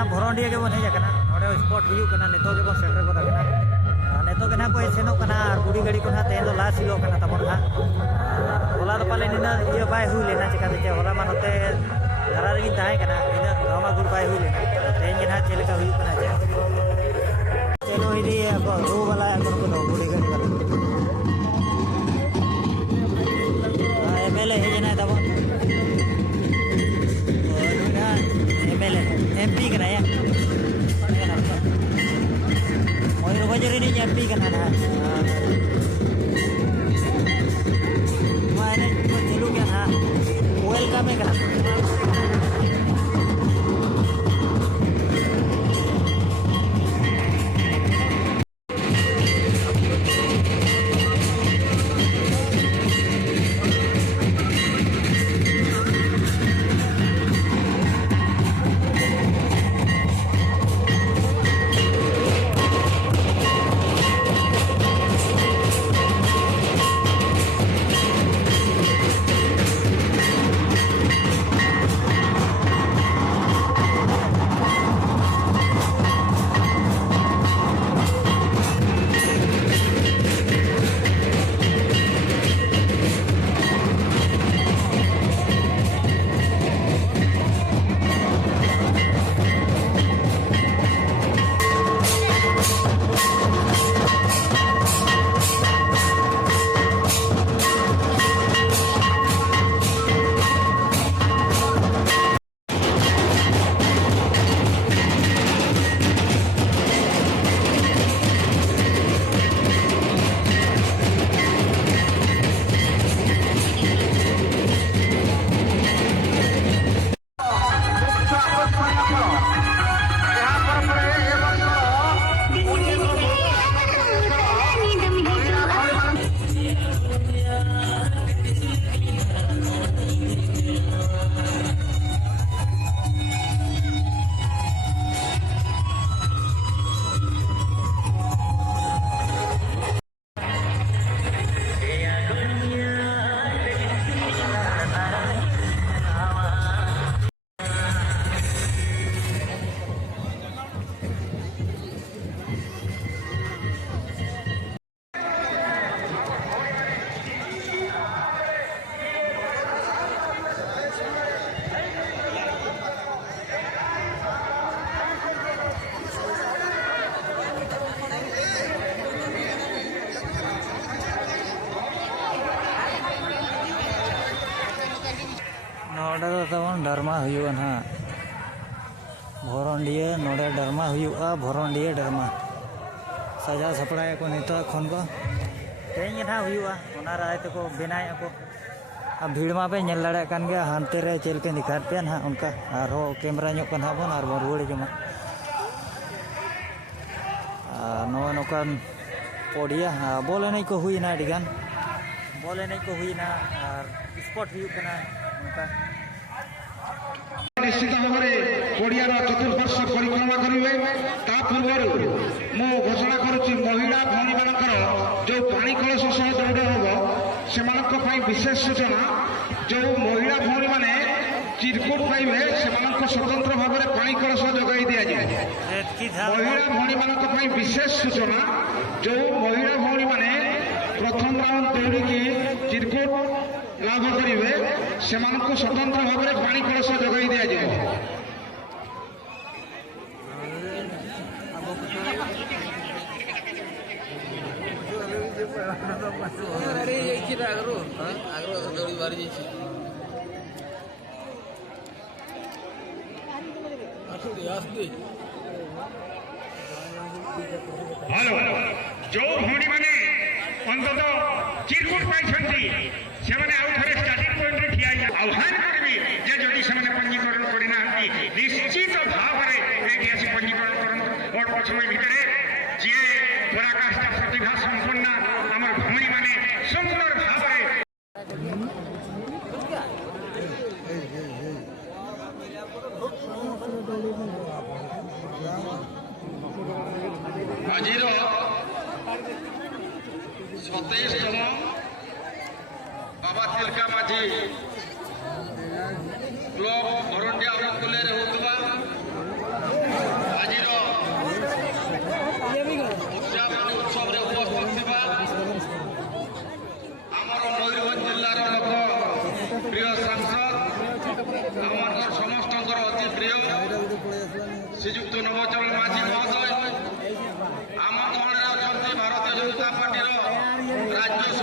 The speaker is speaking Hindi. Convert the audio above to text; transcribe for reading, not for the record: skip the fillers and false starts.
ना भरंडिया के बन हेज कना नोडे स्पॉट हुयु कना नेतो के बन सेटर को रखना नेतो के ना कोई सेनो कना गुडी गाड़ी को ना तेन ला सिलो कना तबन हा होला तो पाले निना ये बाय हुई लेना चिकाते चे होला मानते धारा रे ताहे कना इना गामा गुड बाय हुई लेना तेन के ना चेलका हुयु कना चे चलो इदी को रो वाला को गुडी गाड़ी वाला एमएलए हेज ना तबन एमएलए एमपी कना या मयूरभंज रे एमपी कना ना माने को चलू क्या ना वेलकम है कना तबन डरमा हुआ ना भरंडिया नोडे डरमा हुआ भरंडिया डरमा सजा सपड़ाया को नित खन को तेज ना हुआ ओना राय तको बनाया को अब भीड़ मा पे नेल लड़े कान गया हानते रे चेल पे दिखात पे ना उनका आरो कैमरा ᱧᱚᱜ कन हाबन आर रुवाड़ जमा नो नोकान पोडिया बॉल एनई को हुई ना अडिगान बॉल एनई को हुई ना और स्पॉट हुई कना उनका निश्चित भाव में पड़ियार चतुर्पार्श परिक्रमा करेंगे ता पूर्व मु घोषणा करुच्ची महिला भौणी मानकर जो पानी कलश सह दौड़ हम से विशेष सूचना जो महिला भौणी मैंने चिरकुट पाइबे से स्वतंत्र भाव में पानी कलश जगई दि जाए महिला भौणी मान विशेष सूचना जो महिला भौणी मैंने प्रथम राउंड दौड़ी चिरकुट लाभ करेंगे से स्वतंत्र भाव में पानी कलश जगई दि जाए हेलो जो भौणी मैंने अंतत चिरकुट पाई से स्टार्टिंग पॉइंट ठिया आह्वान करी जदि से पंजीकरण करना निश्चित भाव में आसी पंजीकरण कर अल्प समय भितर जी पराकाष्ठा प्रतिभा संपन्न आम भौणी मैंने सुंदर भाव आज 27तम बाबा तिलका माझी ब्लॉक भरंडिया अनुकूल होता ଶ୍ରୀଯୁକ୍ତ ନବଚରଣ ମାଝୀ ମହୋଦୟ ଆମ ଗହଣରେ ଅଛନ୍ତି ଭାରତୀୟ ଜନତା ପାର୍ଟିର ରାଜ୍ୟ